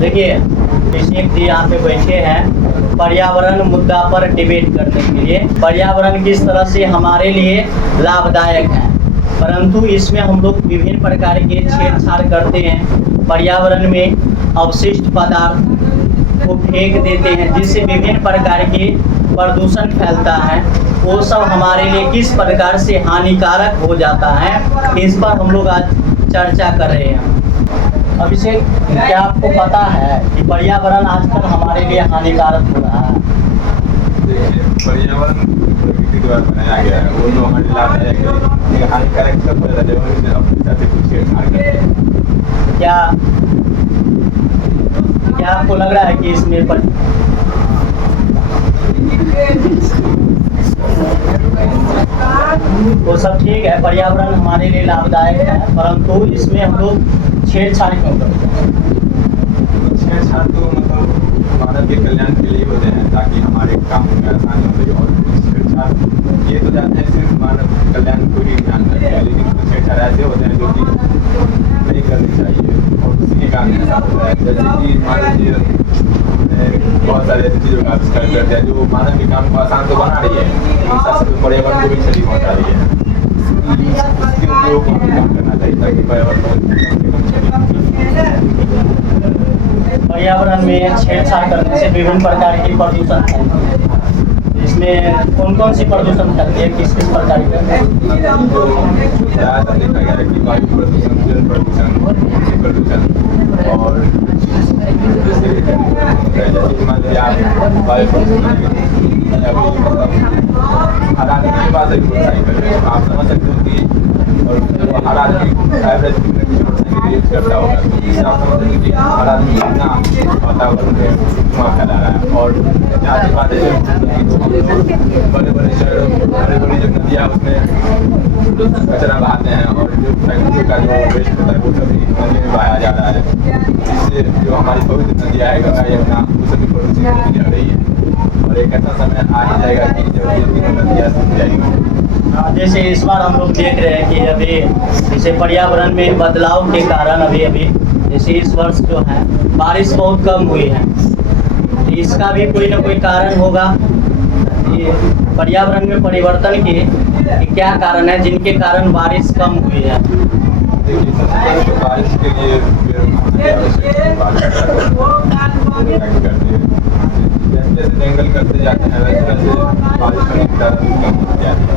देखिए, अभिषेक जी यहाँ पे बैठे हैं पर्यावरण मुद्दा पर डिबेट करने के लिए। पर्यावरण किस तरह से हमारे लिए लाभदायक है, परंतु इसमें हम लोग विभिन्न प्रकार के छेड़छाड़ करते हैं। पर्यावरण में अवशिष्ट पदार्थ को फेंक देते हैं, जिससे विभिन्न प्रकार के प्रदूषण फैलता है। वो सब हमारे लिए किस प्रकार से हानिकारक हो जाता है, इस पर हम लोग आज चर्चा कर रहे हैं। अभिषेक, क्या आपको पता है कि पर्यावरण आजकल हमारे लिए हानिकारक हो रहा है? पर्यावरण प्रकृति द्वारा बनाया गया है, वो तो हमारे लाभदायक है। ये हानिकारक कब पैदा जब हम इसे अपने साथ कुछ छेड़छाड़ करते हैं। क्या आपको लग रहा है कि इसमें वो सब ठीक है, पर्यावरण हमारे लिए लाभदायक है, परंतु इसमें हम लोग छेड़छाड़ क्यों करते हैं? छेड़छाड़ तो मतलब मानव के कल्याण के लिए होते हैं, ताकि हमारे काम में आसानी हो सके। और कुछ छेड़छाड़ ये तो जाते हैं सिर्फ मानव कल्याण को ही ध्यान रखते हैं, लेकिन कुछ छेड़छाड़ ऐसे होते हैं जो कि नहीं करनी चाहिए और किसी के काम में ऐसा होता है। जैसे कि मान लीजिए बहुत सारी ऐसी चीज़ों का आविष्कार करते हैं जो मानव के काम को आसान तो बना रही है, लेकिन साथ साथ पर्यावरण को भी क्षति पहुँचा रही है। इसके उपयोग को काम करना चाहिए ताकि पर्यावरण में छेड़छाड़ करने से विभिन्न प्रकार के प्रदूषण फैलते हैं। इसमें कौन कौन सी प्रदूषण फैलती है, किस किस प्रकार के? ज़्यादातर देखा गया है कि वायु प्रदूषण, जल प्रदूषण और जैसे मान लीजिए आप वायु प्रदूषण हर आदमी के पास एक मोटरसाइकिल है, आप समझ सकते हो कि हर आदमी एवरेज यूज करता होगा, तो इससे आप समझ सकते हो कि हर आदमी कितना वातावरण में धुआं फैला रहा है। और जहाँ की बात है बड़े बड़े शहरों, बड़ी बड़ी जो नदियाँ उसमें कचरा बहाते हैं और जो फैक्ट्री का जो वेस्ट होता है वो सभी नदी में बहाया जा रहा है, जिससे जो हमारी पवित्र नदियाँ है गंगा यमुना वो सभी प्रदूषित होती जा रही है। और एक ऐसा समय आ ही जाएगा कि जब ये तीनों नदियाँ सूख जाएगी। जैसे इस बार हम लोग देख रहे हैं कि अभी जैसे पर्यावरण में बदलाव के कारण अभी जैसे इस वर्ष जो है बारिश बहुत कम हुई है, तो इसका भी कोई ना कोई कारण होगा। ये पर्यावरण में परिवर्तन के क्या कारण है जिनके कारण बारिश कम हुई है? देखिए, सबसे पहले तो बारिश के लिए जैसे जैसे जंगल करते जाते हैं वैसे वैसे बारिश होने की तादाद कम होती जाती है।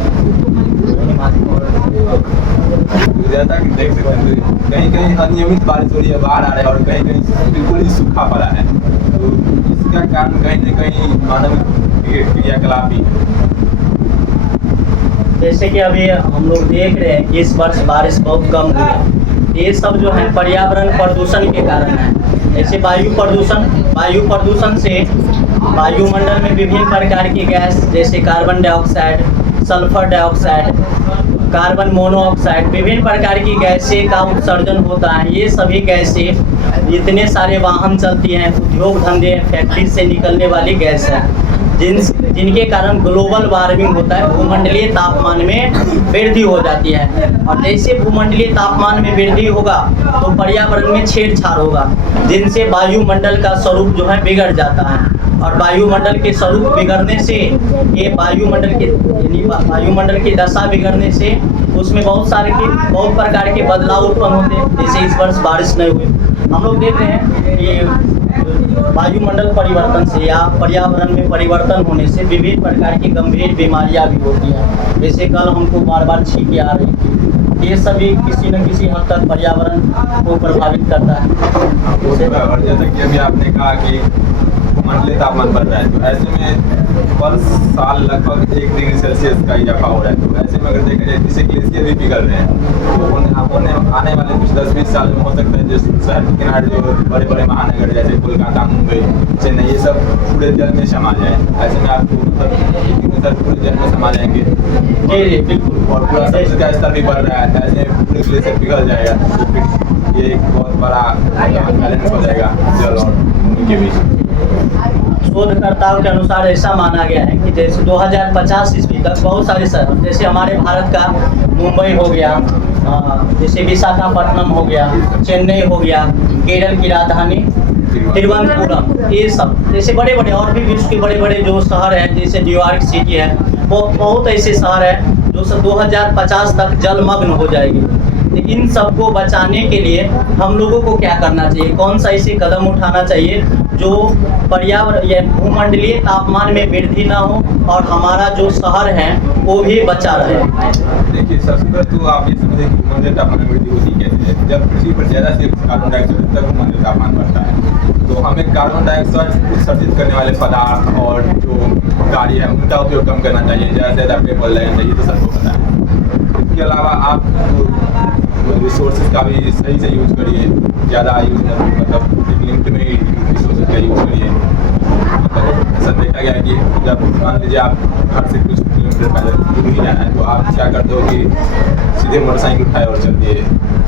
जैसा कि देख सकते हैं कहीं कहीं अनियमित बारिश हो रही है, बाढ़ आ रहा है, और कहीं कहीं बिल्कुल ही सूखा पड़ा है। तो इसका कारण कहीं न कहीं मानव क्रियाकलाप ही है। जैसे कि अभी हम लोग देख रहे हैं कि इस वर्ष बारिश बहुत कम हुई है, ये सब जो है पर्यावरण प्रदूषण के कारण है। जैसे वायु प्रदूषण से वायुमंडल में विभिन्न प्रकार की गैस जैसे carbon dioxide, sulphur dioxide, carbon monoxide, विभिन्न प्रकार की गैसें का उत्सर्जन होता है। ये सभी गैसें इतने सारे वाहन चलती हैं, उद्योग धंधे, फैक्ट्री से निकलने वाली गैस है, जिनके कारण ग्लोबल वार्मिंग होता है, भूमंडलीय तापमान में वृद्धि हो जाती है। और जैसे भूमंडलीय तापमान में वृद्धि होगा तो पर्यावरण में छेड़छाड़ होगा, जिनसे वायुमंडल का स्वरूप जो है बिगड़ जाता है। और वायुमंडल के स्वरूप बिगड़ने से ये वायुमंडल की दशा बिगड़ने से उसमें बहुत प्रकार के बदलाव उत्पन्न होते हैं। जैसे इस वर्ष बारिश नहीं हुई, हम लोग देख रहे हैं कि वायुमंडल परिवर्तन से या पर्यावरण में परिवर्तन होने से विभिन्न प्रकार की गंभीर बीमारियां भी होती हैं। जैसे कल हमको बार छींकें आ रही थी, ये सभी किसी न किसी हद तक पर्यावरण को प्रभावित करता है। और जैसा कि अभी आपने कहा कि भूमंडलीय तापमान बढ़ रहा है, तो ऐसे में पर साल लगभग 1 डिग्री सेल्सियस का इजाफा हो रहा है। तो ऐसे में अगर देखा जाए जिससे ग्लेशियर भी पिघल रहे हैं, तो आने वाले कुछ 10-20 साल में हो सकता है जो शहर के किनारे जो बड़े बड़े महानगर जैसे कोलकाता, मुंबई, चेन्नई, ये सब पूरे जल में समा जाए। ऐसे में आपको मतलब पूरे जल में समा जाएंगे जी बिल्कुल, और पूरा समुद्र का स्तर भी बढ़ रहा है। ऐसे पूरे ग्लेशियर पिघल जाएगा, तो फिर ये एक बहुत बड़ा बैलेंस हो जाएगा जल और भूमि के बीच। शोधकर्ताओं के अनुसार ऐसा माना गया है कि जैसे 2050 ईस्वी तक बहुत सारे शहर जैसे हमारे भारत का मुंबई हो गया, जैसे विशाखापट्टनम हो गया, चेन्नई हो गया, केरल की राजधानी तिरुवनंतपुरम, ये सब जैसे बड़े बड़े और भी विश्व के बड़े बड़े जो शहर हैं, जैसे न्यूयॉर्क सिटी है, वो बहुत ऐसे शहर हैं जो 2050 तक जलमग्न हो जाएगी। तो इन सबको बचाने के लिए हम लोगों को क्या करना चाहिए, कौन सा ऐसे कदम उठाना चाहिए जो पर्यावरण या भूमंडलीय तापमान में वृद्धि ना हो और हमारा जो शहर है वो भी बचा रहे। देखिए, सबसे पहले तो आप ये समझें कि भूमंडलीय तापमान में वृद्धि होती कैसे है। जब पृथ्वी पर ज़्यादा से कार्बन डाइऑक्साइड तक भूमंडलीय तापमान बढ़ता है, तो हमें कार्बन डाइऑक्साइड उत्सर्जित करने वाले पदार्थ और जो कार्य है उनका उपयोग कम करना चाहिए। ज़्यादा से ज़्यादा पेड़ पौधे लगाना चाहिए, तो सबको पता है। इसके अलावा आप रिसोर्सेज का भी सही से यूज़ करिए, ज़्यादा यूज़ मतलब एक लिमिट में ही रिसोर्सेज का यूज़ करिए। मतलब ऐसा देखा गया है कि जब मान लीजिए आप घर से कुछ किलोमीटर पहले दूर ही जाना है, तो आप क्या करते हो कि सीधे मोटरसाइकिल उठाए और चल दिए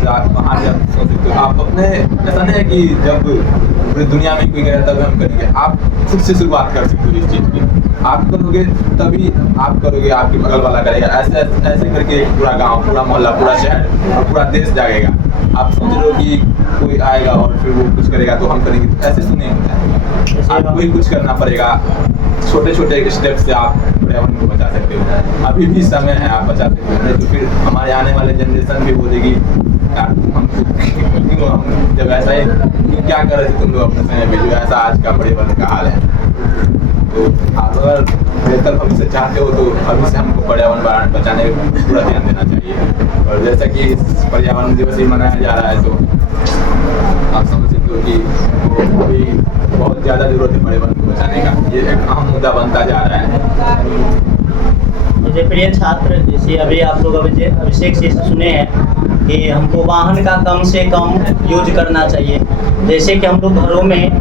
वहाँ। जब सोचते हो आप अपने, ऐसा नहीं है कि जब पूरी दुनिया में कोई गया तब हम करेंगे, आप खुद से शुरुआत कर सकते हो इस चीज़ की। आप करोगे तभी आप करोगे, आपके बगल वाला करेगा, ऐसे ऐसे करके पूरा गांव, पूरा मोहल्ला, पूरा शहर और पूरा देश जागेगा। आप सोच रहे हो कि कोई आएगा और फिर वो कुछ करेगा तो हम करेंगे, तो ऐसे नहीं होता है। आपको ही कुछ करना पड़ेगा। छोटे छोटे स्टेप से आप पर्यावरण को बचा सकते हो। अभी भी समय है, आप बचा सकते हो, नहीं तो फिर हमारे आने वाले जनरेशन भी बोलेगी यार हम जब ऐसा ही क्या कर रहे थे तुम लोग अपने समय में, जो ऐसा आज का पर्यावरण का हाल है। तो आप अगर बेहतर भविष्य चाहते हो तो अभी से हमको पर्यावरण बचाने पर पूरा ध्यान देना चाहिए। और जैसा कि पर्यावरण दिवस ही मनाया जा रहा है, तो आप समझ सकते हो कि अभी बहुत ज़्यादा जरूरत है पर्यावरण को बचाने का। ये एक अहम मुद्दा बनता जा रहा है। मुझे प्रिय छात्र, जैसे अभी आप लोग अभिषेक से सुने हैं कि हमको वाहन का कम से कम यूज करना चाहिए। जैसे कि हम लोग घरों में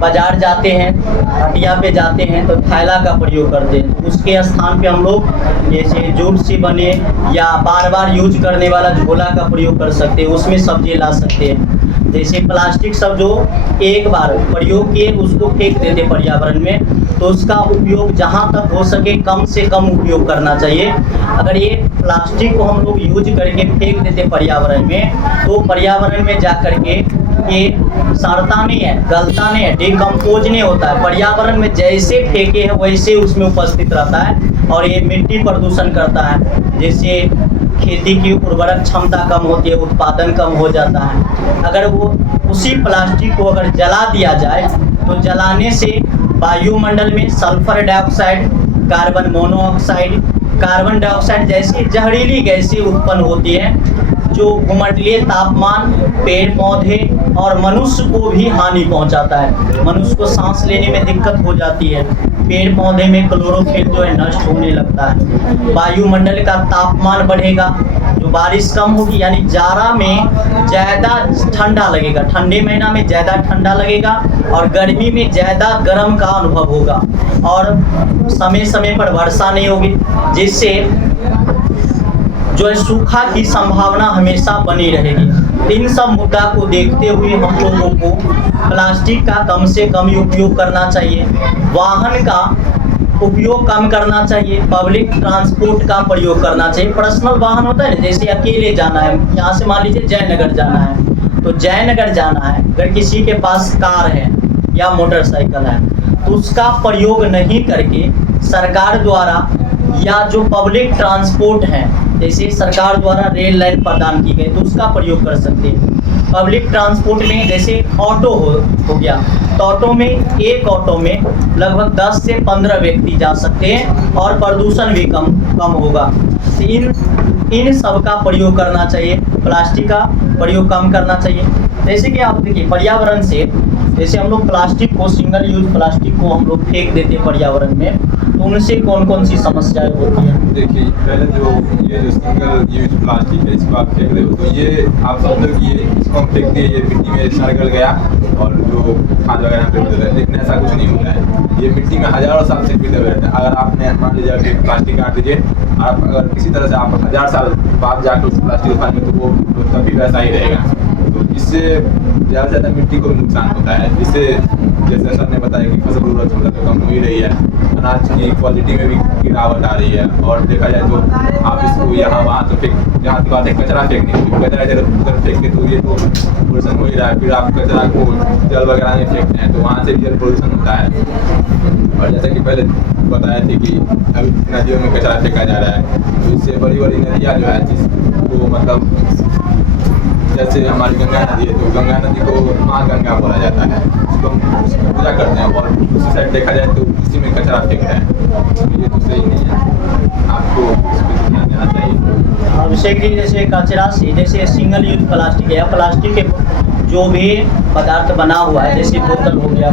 बाजार जाते हैं, हटिया पे जाते हैं तो थैला का प्रयोग करते हैं, तो उसके स्थान पे हम लोग जैसे जूट से बने या बार बार यूज करने वाला झोला का प्रयोग कर सकते हैं, उसमें सब्जी ला सकते हैं। जैसे प्लास्टिक सब जो एक बार प्रयोग किए उसको फेंक देते पर्यावरण में, तो उसका उपयोग जहाँ तक हो सके कम से कम उपयोग करना चाहिए। अगर ये प्लास्टिक को हम लोग यूज करके फेंक देते पर्यावरण में, तो पर्यावरण में जा करके ये सड़ता नहीं है, गलता नहीं है, डिकम्पोज नहीं होता है। पर्यावरण में जैसे फेंके हैं वैसे उसमें उपस्थित रहता है और ये मिट्टी प्रदूषण करता है, जिससे खेती की उर्वरक क्षमता कम होती है, उत्पादन कम हो जाता है। अगर वो उसी प्लास्टिक को अगर जला दिया जाए तो जलाने से वायुमंडल में sulphur dioxide, carbon monoxide, carbon dioxide जैसी जहरीली गैसें उत्पन्न होती है, जो भूमंडलीय तापमान, पेड़ पौधे और मनुष्य को भी हानि पहुंचाता है। मनुष्य को सांस लेने में दिक्कत हो जाती है। पेड़ पौधे में क्लोरोफिल जो है नष्ट होने लगता है। वायुमंडल का तापमान बढ़ेगा, जो बारिश कम होगी, यानी जाड़ा में ज़्यादा ठंडा लगेगा, ठंडे महीना में ज़्यादा ठंडा लगेगा और गर्मी में ज़्यादा गर्म का अनुभव होगा और समय समय पर वर्षा नहीं होगी, जिससे जो है सूखा की संभावना हमेशा बनी रहेगी। इन सब मुद्दा को देखते हुए हम लोगों को प्लास्टिक का कम से कम उपयोग करना चाहिए, वाहन का उपयोग कम करना चाहिए, पब्लिक ट्रांसपोर्ट का प्रयोग करना चाहिए। पर्सनल वाहन होता है, जैसे अकेले जाना है, यहाँ से मान लीजिए जयनगर जाना है, तो जयनगर जाना है, अगर किसी के पास कार है या मोटरसाइकिल है तो उसका प्रयोग नहीं करके सरकार द्वारा या जो पब्लिक ट्रांसपोर्ट है, जैसे सरकार द्वारा रेल लाइन प्रदान की गई, तो उसका प्रयोग कर सकते हैं। पब्लिक ट्रांसपोर्ट में जैसे ऑटो हो गया, तो ऑटो में एक ऑटो में लगभग 10 से 15 व्यक्ति जा सकते हैं और प्रदूषण भी कम होगा। तो इन सब का प्रयोग करना चाहिए, प्लास्टिक का प्रयोग कम करना चाहिए। जैसे कि आप देखिए पर्यावरण से, जैसे हम लोग प्लास्टिक को, सिंगल यूज प्लास्टिक को हम लोग फेंक देते पर्यावरण में, तो उनसे कौन कौन सी समस्याएं होती हैं? देखिए, पहले ये जो सिंगल यूज प्लास्टिक है, इसको आप फेंक रहे हो, तो ये आप समझो कि ये इसको हम फेंक दिए, ये मिट्टी में सड़गड़ गया और जो खाद वगैरह फेंक देते हैं, लेकिन ऐसा कुछ नहीं होता है। ये मिट्टी में हजारों साल से फिरते हुए रहते हैं। अगर आपने मान लीजिए अभी प्लास्टिक काट दीजिए, आप अगर किसी तरह से आप 1000 साल बाद जाकर उस प्लास्टिक को खाएंगे तो वो तभी वैसा ही रहेगा। तो इससे ज़्यादा से ज़्यादा मिट्टी को भी नुकसान होता है, जिससे जैसे सर ने बताया कि फसल उर्वरता तो कम हो ही रही है, अनाज की क्वालिटी में भी गिरावट आ रही है। और देखा जाए तो आप इसको यहाँ वहाँ तो फेंक, यहाँ की बात है कचरा फेंकने की, कचरा इधर उधर फेंकते तो ये तो पोल्यूशन हो ही रहा है। फिर आप कचरा को जल वगैरह में फेंकते हैं तो वहाँ से भी जल पोल्यूशन होता है। और जैसा कि पहले बताया थे कि अभी नदियों में कचरा फेंका जा रहा है, तो इससे बड़ी बड़ी नदियाँ जो है जिसको मतलब जैसे हमारी गंगा नदी है, तो गंगा नदी को माँ गंगा बोला जाता है, उसको हम उसकी पूजा करते हैं। और दूसरी साइड देखा जाए तो उसी में कचरा फेंक रहे हैं, तो ये तो सही नहीं है, आपको इस पर ध्यान देना चाहिए। अभिषेक जी, जैसे कचरा से जैसे सिंगल यूज प्लास्टिक है या प्लास्टिक के जो भी पदार्थ बना हुआ है, जैसे बोतल हो गया,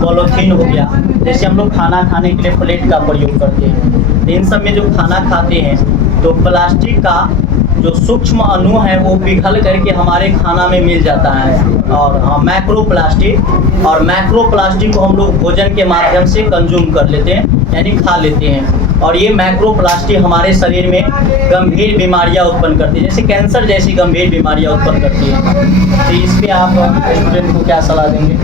पॉलीथीन हो गया, जैसे हम लोग खाना खाने के लिए प्लेट का प्रयोग करते हैं, इन सब में जो खाना खाते हैं तो प्लास्टिक का जो सूक्ष्म अणु है वो पिघल करके हमारे खाना में मिल जाता है। और हाँ, मैक्रो प्लास्टिक, और मैक्रो प्लास्टिक को हम लोग भोजन के माध्यम से कंज्यूम कर लेते हैं, यानी खा लेते हैं। और ये मैक्रो प्लास्टिक हमारे शरीर में गंभीर बीमारियां उत्पन्न करती है, जैसे कैंसर जैसी गंभीर बीमारियां उत्पन्न करती है। तो इस पे आप स्टूडेंट को क्या सलाह देंगे?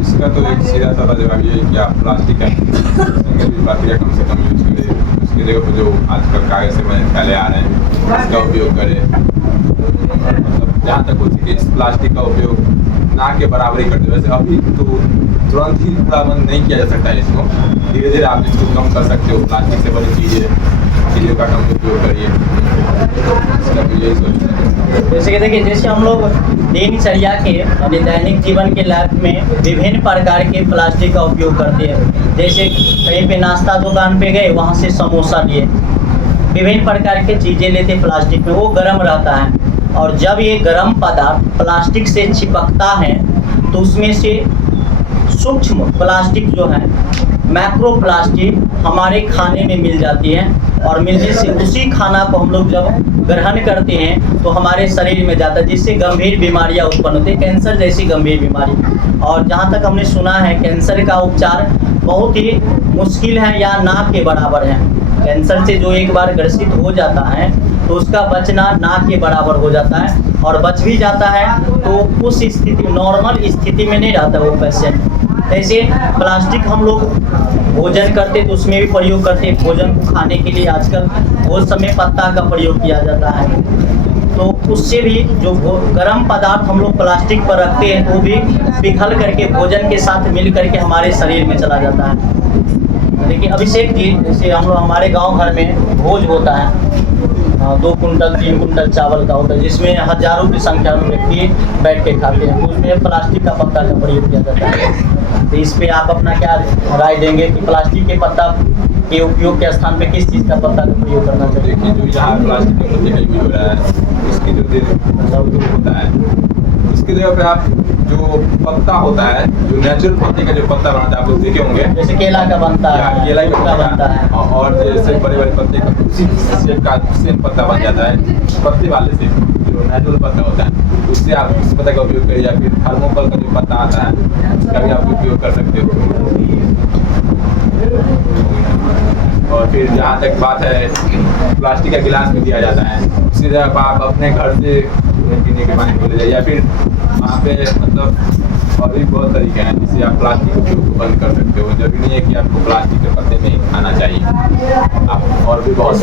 इसका तो एक सीधा साधा जवाब ये है कि आप प्लास्टिक का प्रक्रिया कम से कम यूज करें, उसकी जगह पर जो आजकल कागज़ से बने थैले आ रहे हैं उसका उपयोग करें। मतलब जहाँ तक हो सके इस प्लास्टिक का उपयोग ना के बराबर ही करते। वैसे अभी तो तुरंत ही पूरा बंद नहीं किया जा सकता है इसको, धीरे धीरे आप इसको कम कर सकते हो। प्लास्टिक से बनी चीज़ों का कम उपयोग करिए, इसका तो यही सोचना है। जैसे कि देखिए, जैसे हम लोग दिनचर्या के यानी दैनिक जीवन के लाइफ में विभिन्न प्रकार के प्लास्टिक का उपयोग करते हैं। जैसे कहीं पे नाश्ता दुकान पे गए, वहाँ से समोसा लिए, विभिन्न प्रकार के चीज़ें लेते प्लास्टिक में, वो गर्म रहता है। और जब ये गर्म पदार्थ प्लास्टिक से चिपकता है तो उसमें से सूक्ष्म प्लास्टिक जो है, मैक्रो प्लास्टिक, हमारे खाने में मिल जाती है। और मिलने से उसी खाना को हम लोग जब ग्रहण करते हैं तो हमारे शरीर में जाता है, जिससे गंभीर बीमारियां उत्पन्न होती है, कैंसर जैसी गंभीर बीमारी। और जहां तक हमने सुना है, कैंसर का उपचार बहुत ही मुश्किल है या ना के बराबर है। कैंसर से जो एक बार ग्रसित हो जाता है तो उसका बचना ना के बराबर हो जाता है, और बच भी जाता है तो उस स्थिति, नॉर्मल स्थिति में नहीं रहता वो पेशेंट। ऐसे प्लास्टिक हम लोग भोजन करते तो उसमें भी प्रयोग करते हैं। भोजन को खाने के लिए आजकल बहुत समय पत्ता का प्रयोग किया जाता है, तो उससे भी जो गर्म पदार्थ हम लोग प्लास्टिक पर रखते हैं तो भी पिघल करके भोजन के साथ मिल करके हमारे शरीर में चला जाता है। देखिए अभिषेक जी, जैसे हम लोग हमारे गांव घर में भोज होता है, 2 कुंटल 3 कुंटल चावल का होता है, जिसमें हजारों की संख्या में व्यक्ति बैठ के खाते हैं, तो उसमें प्लास्टिक का पत्ता का प्रयोग किया जाता है। तो इस पे आप अपना क्या राय देंगे कि प्लास्टिक के पत्ता के उपयोग के स्थान पे किस चीज़ का पत्ता का प्रयोग करना चाहिए? देखिए, जो यहाँ प्लास्टिक के पत्ते का यूज हो रहा है उसकी जो होता है, उसकी जगह पे आप जो पत्ता होता है, जो नेचुरल पत्ते का जो पत्ता बनता है, आप लोग देखे होंगे, जैसे केला का बनता है, केला का बनता है, और जैसे बड़े बड़े पत्ते का उसी शेप का सेम पत्ता बन जाता है। पत्ते वाले से जो नेचुरल पत्ता होता है उससे आप उस पत्ते का उपयोग करिए, या फिर थर्मोकोल का जो पत्ता आता है उसका भी आप उपयोग कर सकते हो। और फिर जहाँ तक बात है प्लास्टिक का गिलास में दिया जाता है, उसी तरह आप अपने घर से पीने के पानी को ले जाइए, या फिर वहाँ पे मतलब और भी बहुत तरीके हैं जिससे आप प्लास्टिक उपयोग को बंद कर सकते हो। जरूरी नहीं है कि आपको प्लास्टिक के पत्ते में ही खाना चाहिए, आप और भी बहुत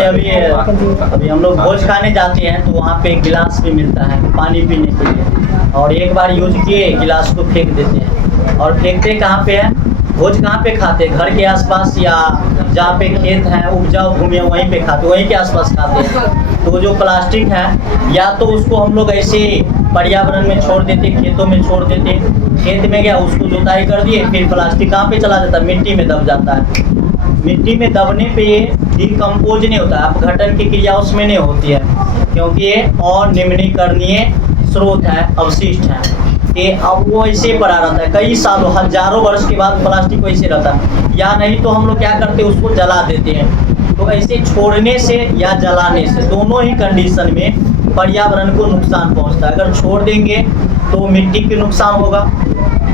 अभी हम लोग भोज खाने जाते हैं तो वहाँ पे गिलास भी मिलता है पानी पीने के लिए, और एक बार यूज किए गिलास को फेंक देते हैं। और फेंकते कहाँ पे है? भोज कहाँ पे खाते हैं? घर के आसपास, या जहाँ पे खेत है, उपजाऊ भूमि है, वहीं पे खाते, वहीं के आसपास खाते हैं। तो जो प्लास्टिक है, या तो उसको हम लोग ऐसे पर्यावरण में छोड़ देते, खेतों में छोड़ देते, खेत में गया उसको जुताई कर दिए, फिर प्लास्टिक कहाँ पे चला जाता है? मिट्टी में दब जाता है। मिट्टी में दबने पे ये डिकम्पोज नहीं होता, अपघटन की क्रिया उसमें नहीं होती है, क्योंकि ये अनिम्नीकरणीय स्रोत है, अवशिष्ट है। कि अब वो ऐसे पड़ा रहता है, कई सालों, हजारों वर्ष के बाद प्लास्टिक वैसे रहता है। या नहीं तो हम लोग क्या करते हैं, उसको जला देते हैं। तो ऐसे छोड़ने से या जलाने से, दोनों ही कंडीशन में पर्यावरण को नुकसान पहुंचता है। अगर छोड़ देंगे तो मिट्टी के नुकसान होगा,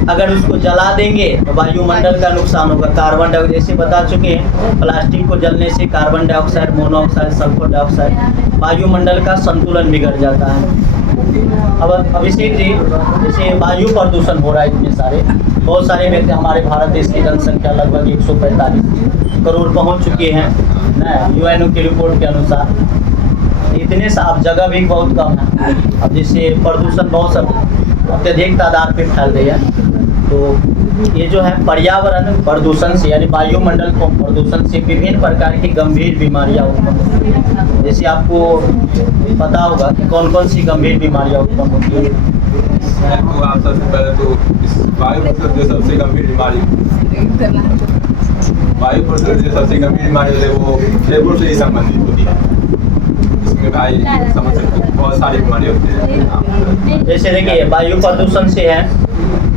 अगर उसको जला देंगे तो वायुमंडल का नुकसान होगा। कार्बन डाइऑक्साइड, जैसे बता चुके हैं, प्लास्टिक को जलने से carbon dioxide, monoxide, sulphur dioxide, वायुमंडल का संतुलन बिगड़ जाता है। अब अभिषेक जी, जैसे वायु प्रदूषण हो रहा है इतने सारे, बहुत सारे व्यक्ति, हमारे भारत देश की जनसंख्या लगभग 145 करोड़ पहुंच चुकी है ना, यूएनओ की रिपोर्ट के अनुसार। इतने साफ जगह भी बहुत कम है। अब जैसे प्रदूषण बहुत सब अत्यधिक तादाद पे फैल रही है, तो ये जो है पर्यावरण प्रदूषण से यानी वायुमंडल को प्रदूषण से विभिन्न प्रकार की गंभीर बीमारियां उत्पन्न होती हैं। जैसे आपको पता होगा कि कौन कौन सी गंभीर बीमारियां उत्पन्न होती हैं। तो आप सबसे पहले तो इस वायु प्रदूषण जो सबसे गंभीर बीमारी, वायु प्रदूषण जो सबसे गंभीर बीमारी है वो फेफड़ों से ही संबंधित होती है। इसमें भाई समझ सकते हो बहुत सारी बीमारी होती है। जैसे देखिए वायु प्रदूषण से है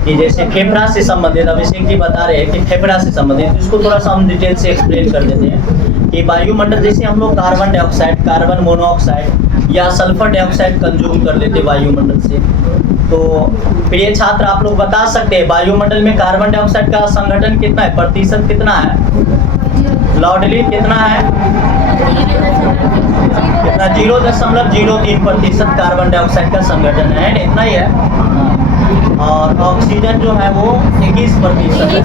कि जैसे फेफड़ा से संबंधित, अभिषेक जी बता रहे हैं कि फेफड़ा से संबंधित, इसको थोड़ा सा हम डिटेल से एक्सप्लेन कर देते हैं कि वायुमंडल, जैसे हम लोग कार्बन डाइऑक्साइड, कार्बन मोनोऑक्साइड या सल्फर डाइऑक्साइड कंज्यूम कर लेते हैं वायुमंडल से। तो प्रिय छात्र, आप लोग बता सकते हैं वायुमंडल में कार्बन डाइऑक्साइड का संगठन कितना है, प्रतिशत कितना है, लाउडली कितना है, कितना, 0.03% कार्बन डाइऑक्साइड का संगठन है, इतना ही है। और ऑक्सीजन जो है वो 21% है,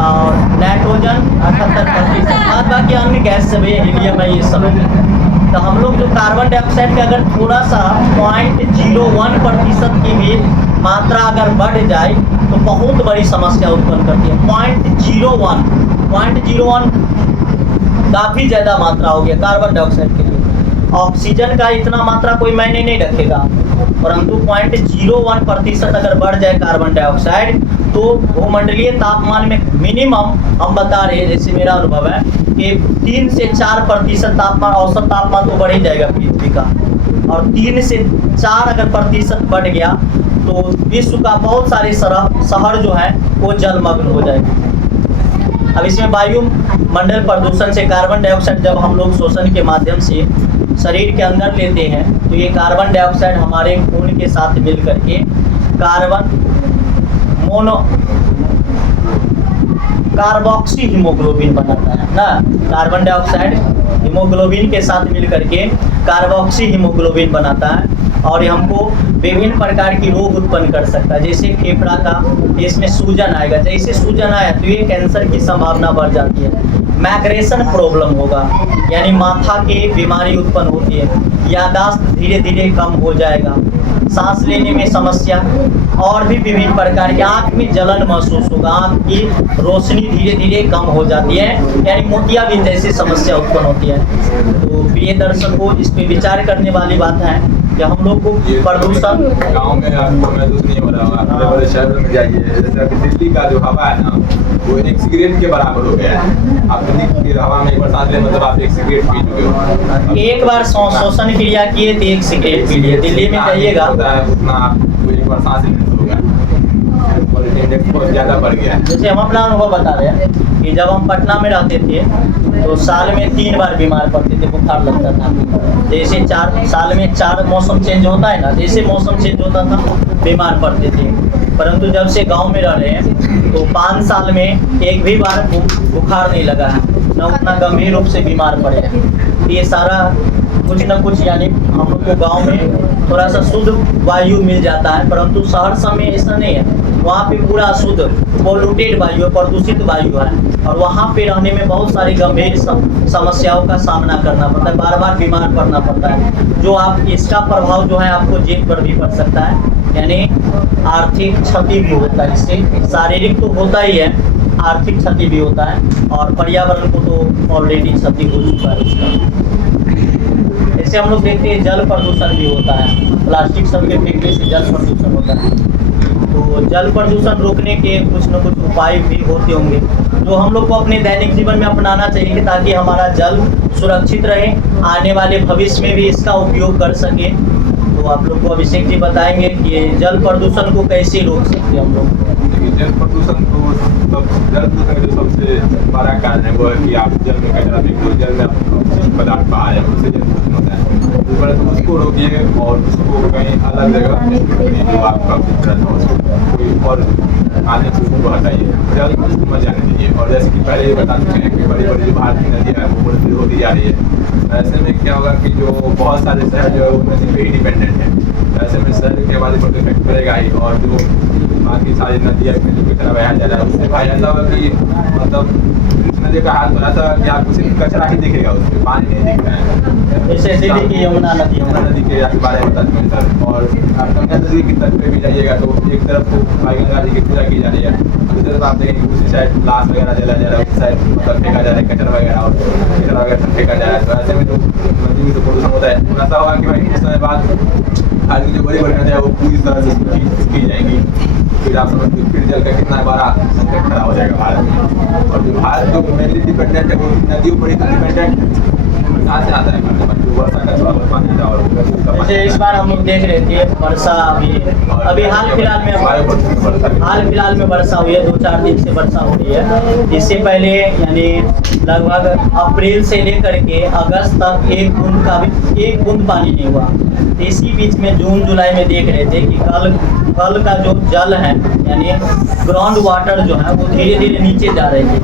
और नाइट्रोजन 78%, बाद बाकी अन्य गैस सब है, हीलियम है, ये सब है। तो हम लोग जो कार्बन डाइऑक्साइड का अगर थोड़ा सा 0.01% की भी मात्रा अगर बढ़ जाए तो बहुत बड़ी समस्या उत्पन्न करती है। 0.01 काफ़ी ज़्यादा मात्रा हो गया कार्बन डाइऑक्साइड के लिए। ऑक्सीजन का इतना मात्रा कोई मायने नहीं रखेगा, परंतु 0.01% अगर बढ़ जाए कार्बन डाइऑक्साइड तो भूमंडलीय तापमान में मिनिमम हम बता रहे हैं, जैसे मेरा अनुभव है कि 3 से 4% तापमान, औसत तापमान तो बढ़ ही जाएगा पृथ्वी का, और 3 से 4 अगर प्रतिशत बढ़ गया तो विश्व का बहुत सारे शहर जो है वो जलमग्न हो जाएगा। अब इसमें वायुमंडल प्रदूषण से कार्बन डाइऑक्साइड जब हम लोग श्वसन के माध्यम से शरीर के अंदर लेते हैं तो ये कार्बन डाइऑक्साइड हमारे खून के साथ मिल करके कार्बोक्सी हीमोग्लोबिन बनाता है ना। कार्बन डाइऑक्साइड हीमोग्लोबिन के साथ मिल करके कार्बोक्सी हीमोग्लोबिन बनाता है, और ये हमको विभिन्न प्रकार की रोग उत्पन्न कर सकता है। जैसे फेफड़ा का, इसमें सूजन आएगा, जैसे सूजन आया तो ये कैंसर की संभावना बढ़ जाती है। माइग्रेशन प्रॉब्लम होगा, यानी माथा की बीमारी उत्पन्न होती है, यादाश्त धीरे धीरे कम हो जाएगा, सांस लेने में समस्या, और भी विभिन्न प्रकार की, आँख में जलन महसूस होगा, आँख की रोशनी धीरे धीरे कम हो जाती है, यानी मोतियाबिंद जैसी समस्या उत्पन्न होती है। तो प्रिय दर्शकों, इस पे विचार करने वाली बात है कि हम लोग को प्रदूषण गाँव में आपको महसूस नहीं हो रहा होगा, बड़े बड़े शहर में जाइए, जैसे अभी दिल्ली का जो हवा है ना वो एक सिगरेट के बराबर हो गया है। आप दिल्ली की हवा में एक बार सांस ले मतलब आप एक सिगरेट पी चुके हो। एक बार श्वसन क्रिया किए तो एक सिगरेट पी लिए। दिल्ली में जाइएगा उतना आपको एक बार सांस लेने होगा, इंडेक्स बहुत ज़्यादा बढ़ गया है। जैसे हम अपना अनुभव बता रहे हैं कि जब हम पटना में रहते थे तो साल में 3 बार बीमार पड़ते थे, बुखार लगता था। जैसे 4 साल में 4 मौसम चेंज होता है ना, जैसे मौसम चेंज होता था बीमार पड़ते थे। परंतु जब से गांव में रह रहे हैं तो 5 साल में एक भी बार बुखार नहीं लगा है, न उतना गंभीर रूप से बीमार पड़े हैं। ये सारा कुछ न कुछ, यानी हम लोग को गाँव में थोड़ा सा शुद्ध वायु मिल जाता है, परंतु शहर सब में ऐसा नहीं है। वहाँ पे पूरा शुद्ध पोल्यूटेड वायु है, प्रदूषित वायु है, और वहाँ पे रहने में बहुत सारी गंभीर समस्याओं का सामना करना पड़ता है, बार बार बीमार पड़ना पड़ता है। जो आप इसका प्रभाव जो है आपको जेब पर भी पड़ सकता है, यानी आर्थिक क्षति भी होता है। इससे शारीरिक तो होता ही है, आर्थिक क्षति भी होता है, और पर्यावरण को तो ऑलरेडी क्षति हो चुका है उसका। जैसे हम लोग देखते हैं जल प्रदूषण भी होता है, प्लास्टिक सब के फेंकने से जल प्रदूषण होता है। तो जल प्रदूषण रोकने के कुछ न कुछ उपाय भी होते होंगे जो हम लोग को अपने दैनिक जीवन में अपनाना चाहिए कि ताकि हमारा जल सुरक्षित रहे, आने वाले भविष्य में भी इसका उपयोग कर सके। तो आप लोग को अभिषेक जी बताएंगे कि जल प्रदूषण को कैसे रोक सकते हैं हम लोग। जल प्रदूषण को जल प्रदूषण का जो सबसे बड़ा कारण है वो है कि आप जल में कचरा फेंक दो, जल में अपशिष्ट पदार्थ बाहर है, उससे जल प्रदूषण होता है। पहले तो उसको रोकिए और उसको कहीं अलग जगह जो आपका कोई और आने से उसको हटाइए, जल उसको मत जाने दीजिए। और जैसे कि पहले बता चुके हैं कि बड़ी बड़ी जो भारतीय नदियाँ हैं वो बड़ी होती जा रही है। ऐसे में क्या होगा कि जो बहुत सारे शहर जो है वो नदी पे ही डिपेंडेंट है। ऐसे में शहर के आबादी पर तो इफेक्ट पड़ेगा ही, और जो बाकी सारी नदियाँ की तरह बहाया जा रहा है उससे भाई ऐसा होगा कि मतलब इस नदी का हाल तो ऐसा कि आपको सिर्फ कचरा ही दिखेगा, उसमें पानी नहीं दिख रहा है। जैसे दिल्ली की यमुना नदी यमुना नदी के बारे में बता चुके हैं सर। और आप गंगा नदी की तट पे भी जाइएगा तो एक तरफ तो भाई गंगा जी की पूजा की जा रही है, दूसरी तरफ आप देखेंगे उसी साइड लाश वगैरह जला जा रहा है, उस साइड मतलब फेंका जा रहा है कचरा वगैरह, और कचरा वगैरह फेंका जा रहा है। तो ऐसे में तो नदी में तो प्रदूषण होता है। ऐसा होगा कि भाई कुछ समय बाद हाल की जो बड़ी बड़ी नदियाँ वो पूरी तरह से सूखी जाएंगी। फिर आप समझते फिर जल का कितना बड़ा संकट खड़ा हो जाएगा भारत में। और जो भारत जो मेनली डिपेंडेंट है वो नदियों पर ही तो डिपेंडेंट कहाँ से आता है, मतलब जो वर्षा का थोड़ा बहुत पानी था और जैसे इस बार हम लोग देख रहे थे वर्षा अभी हाल फिलहाल में वर्षा हुई है, 2-4 दिन से वर्षा हो रही है। इससे पहले यानी लगभग अप्रैल से लेकर के अगस्त तक एक बूंद पानी नहीं हुआ। इसी बीच में जून जुलाई में देख रहे थे कि कल का जो जल है यानी ग्राउंड वाटर जो है वो धीरे धीरे नीचे जा रहे थे।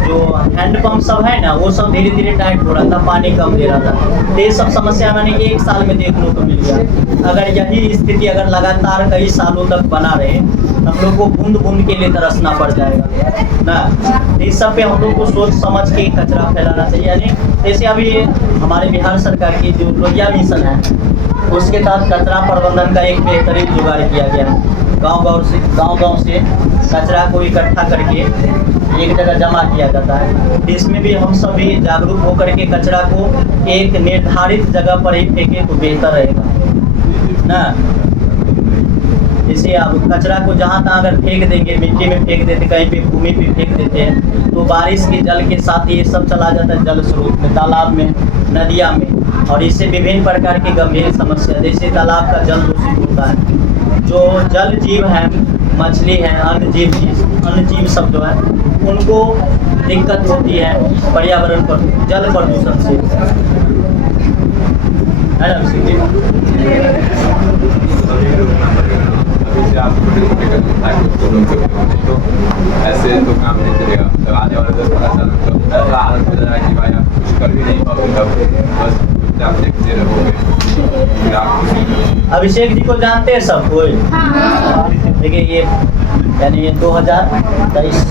जो हैंडपम्प सब है ना वो सब धीरे धीरे टाइट हो रहा था, पानी कम दे रहा था। तो ये सब समस्या मैंने 1 साल में देखने को मिल गया। अगर यही स्थिति अगर लगातार कई सालों तक बना रहे हम लोग को बूंद बूंद के लिए तरसना पड़ जाएगा ना। तो इस सब पे हम लोग को सोच समझ के कचरा फैलाना चाहिए। यानी जैसे अभी हमारे बिहार सरकार की जो लोहिया मिशन है उसके तहत कचरा प्रबंधन का एक बेहतरीन जुगाड़ किया गया है। गांव से कचरा को इकट्ठा करके एक जगह जमा किया जाता है। इसमें भी हम सभी जागरूक होकर के कचरा को एक निर्धारित जगह पर ही फेंके तो बेहतर रहेगा ना। जैसे आप कचरा को जहाँ तहाँ अगर फेंक देंगे, मिट्टी में फेंक देते, कहीं पे भूमि पे फेंक देते हैं तो बारिश के जल के साथ ये सब चला जाता है जल स्रोत में, तालाब में, नदिया में। और इससे विभिन्न प्रकार की गंभीर समस्या जैसे तालाब का जल दूषित होता है। जो जल जीव हैं, मछली हैं, अन्य जीव सब जो है उनको दिक्कत होती है पर्यावरण पर जल प्रदूषण से, है ना। अभी से आप छोटे-छोटे कदम उठाएं तो लोग तो ऐसे तो काम नहीं चलेगा। तो आने वाले 10-12 साल में तो ऐसा हालत हो जाएगा कि भाई आप कुछ कर भी नहीं पाओगे, बस आप देखते रहोगे। फिर आप अभिषेक जी को जानते हैं सब कोई? देखिए ये यानी ये 2023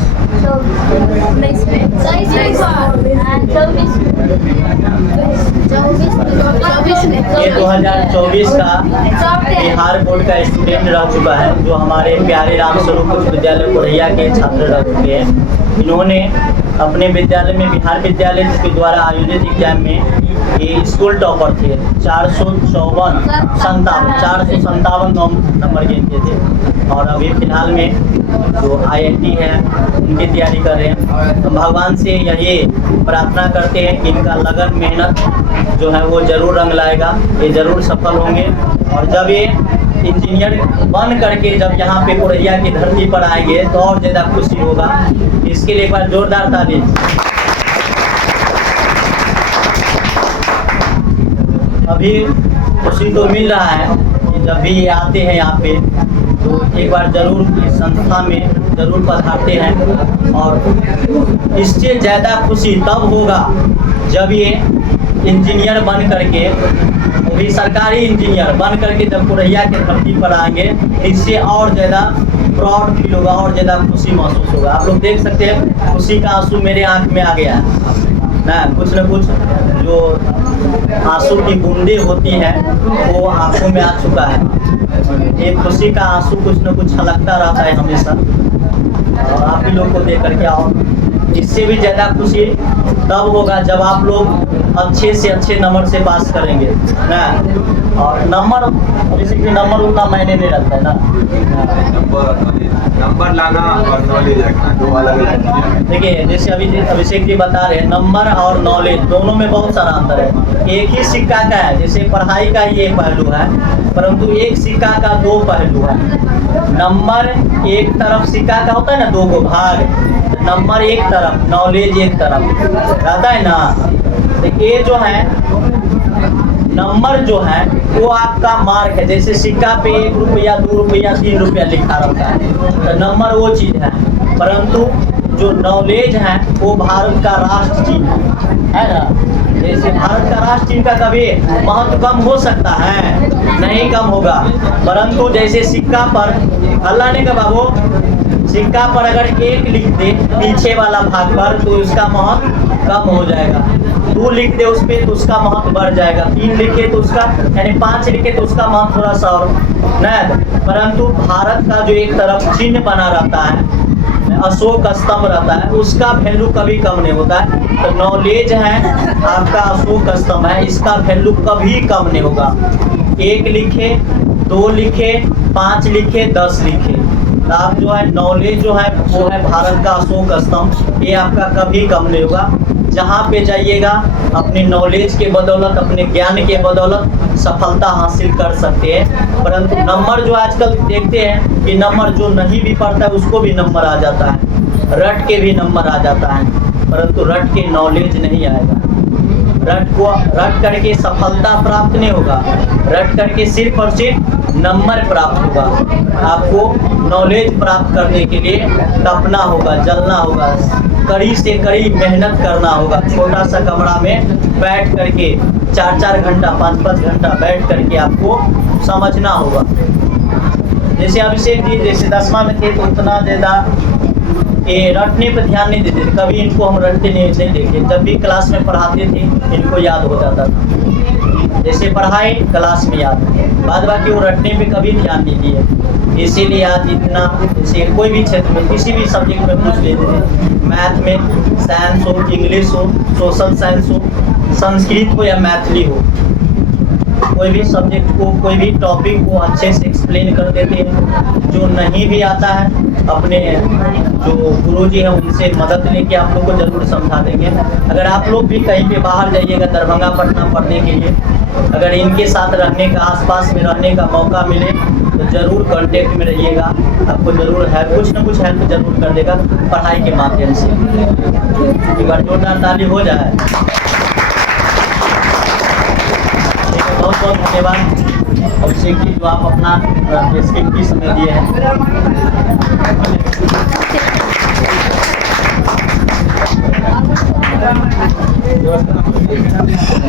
ये 2024 का बिहार बोर्ड का स्टूडेंट रह चुका है, जो हमारे प्यारे रामस्वरूप उच्च विद्यालय कोरैया के छात्र रह चुके हैं। इन्होंने अपने विद्यालय में बिहार विद्यालय के द्वारा आयोजित एग्जाम में ये स्कूल टॉपर थे। 457 नंबर गिनते थे। और अभी फिलहाल में जो IIT है उनकी तैयारी कर रहे हैं। तो भगवान से यही प्रार्थना करते हैं कि इनका लगन मेहनत जो है वो जरूर रंग लाएगा, ये जरूर सफल होंगे। और जब ये इंजीनियर बन करके जब यहाँ पे कोरैया की धरती पर आएंगे तो और ज़्यादा खुशी होगा। इसके लिए एक बार जोरदार ताली। अभी खुशी तो मिल रहा है कि जब भी ये आते हैं यहाँ पे तो एक बार जरूर इस संस्था में जरूर पधारते हैं। और इससे ज़्यादा खुशी तब होगा जब ये इंजीनियर बन करके, वो भी सरकारी इंजीनियर बन करके जब कोरैया के धरती पर आएंगे, इससे और ज़्यादा प्राउड फील होगा और ज़्यादा खुशी महसूस होगा। आप लोग देख सकते हैं खुशी का आंसू मेरे आँख में आ गया है ना। कुछ न कुछ जो आंसू की बूंदें होती हैं वो आंखों में आ चुका है। ये खुशी का आंसू कुछ न कुछ छलकता रहता है हमेशा। और आप ही लोग को देख करके आओ, इससे भी ज़्यादा खुशी तब होगा जब आप लोग अच्छे से अच्छे नंबर से पास करेंगे ना। और नंबर उतना मायने नहीं रखता है ना। नंबर लाना और नॉलेज रखना दो अलग-अलग चीज़ें हैं। देखिए जैसे अभिषेक जी बता रहे हैं, नंबर और नॉलेज दोनों में बहुत सारा अंतर है। एक ही सिक्का का है, जैसे पढ़ाई का ये पहलू है, परंतु एक सिक्का का 2 पहलू है। नंबर एक तरफ सिक्का का होता है ना, 2 को भाग, नंबर एक तरफ, नॉलेज एक तरफ रहता है ना। तो ये जो है नंबर जो है वो आपका मार्क है। जैसे सिक्का पे 1 रुपया 2 रुपया 3 रुपया लिखा रहता है, तो नंबर वो चीज़ है। परंतु जो नॉलेज है वो भारत का राष्ट्र चिन्ह है ना। जैसे भारत का राष्ट्र चिन्ह का कभी महत्व कम हो सकता है, नहीं कम होगा। परंतु जैसे सिक्का पर अल्लाह ने कहा बाबू, सिक्का पर अगर 1 लिख दे पीछे वाला भाग पर तो उसका महत्व कम हो जाएगा, 2 लिख दे उस पर तो उसका महत्व बढ़ जाएगा, 3 लिखे तो उसका यानी 5 लिखे तो उसका महत्व थोड़ा सा और नहीं। परंतु भारत का जो एक तरफ चिन्ह बना रहता है, अशोक स्तंभ रहता है, उसका वैल्यू कभी कम नहीं होता है। तो नॉलेज है आपका अशोक स्तंभ है, इसका वैल्यू कभी कम नहीं होगा। 1 लिखे 2 लिखे 5 लिखे 10 लिखे, तो आप जो है नॉलेज जो है वो है भारत का अशोक स्तंभ, ये आपका कभी कम नहीं होगा। जहाँ पे जाइएगा अपनी नॉलेज के बदौलत, अपने ज्ञान के बदौलत सफलता हासिल कर सकते हैं। परंतु नंबर जो आजकल देखते हैं कि नंबर जो नहीं भी पढ़ता है उसको भी नंबर आ जाता है, रट के भी नंबर आ जाता है, परंतु रट के नॉलेज नहीं आएगा। रट करके सफलता प्राप्त नहीं होगा, रट करके सिर्फ और सिर्फ नंबर प्राप्त होगा। आपको नॉलेज प्राप्त करने के लिए तपना होगा, जलना होगा, कड़ी से कड़ी मेहनत करना होगा। छोटा सा कमरा में बैठ करके 4-4 घंटा 5-5 घंटा बैठ करके आपको समझना होगा। जैसे अभिषेक जी जैसे 10वां में थे तो उतना ज़्यादा ये रटने पर ध्यान नहीं देते थे, कभी इनको हम रटते नहीं देखे। जब भी क्लास में पढ़ाते थे इनको याद हो जाता था, जैसे पढ़ाए क्लास में याद, बाद बाकी वो रटने पे कभी ध्यान नहीं दिए। इसीलिए आज इतना, जैसे कोई भी क्षेत्र में किसी भी सब्जेक्ट में पूछ लेते थे, मैथ में, साइंस हो, इंग्लिश हो, सोशल साइंस हो, संस्कृत हो या मैथिली हो, कोई भी सब्जेक्ट को, कोई भी टॉपिक को अच्छे से एक्सप्लेन कर देते हैं। जो नहीं भी आता है अपने जो गुरुजी हैं उनसे मदद लेके आप लोग को ज़रूर समझा देंगे। अगर आप लोग भी कहीं पे बाहर जाइएगा दरभंगा पटना पढ़ने के लिए, अगर इनके साथ रहने का, आसपास में रहने का मौका मिले तो ज़रूर कांटेक्ट में रहिएगा, आपको ज़रूर है कुछ ना कुछ हेल्प ज़रूर कर देगा पढ़ाई के माध्यम से। एक बार जोरदार ताली हो जाए। बहुत बहुत धन्यवाद अभिषेक जी, जो आप अपना कीमती समय दिए हैं।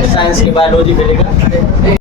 साइंस की बायोलॉजी मिलेगा।